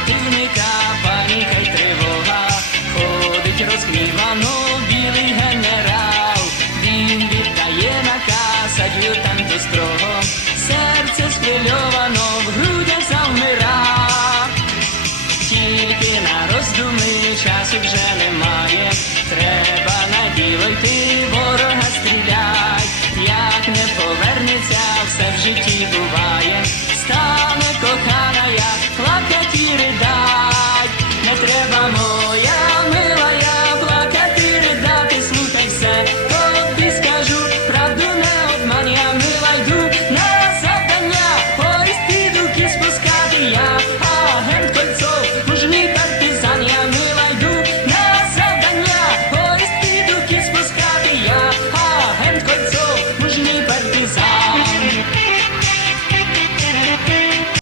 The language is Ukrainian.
полковника, паніка й тривога, ходить розгнівано білий генерал, він віддає наказ, ад'ютанту строго, серце схвильовано в грудях завмира, тільки на роздуми часу вже немає, треба на діло йти, ворога стріляй, як не повернеться, все в житті буває. передай.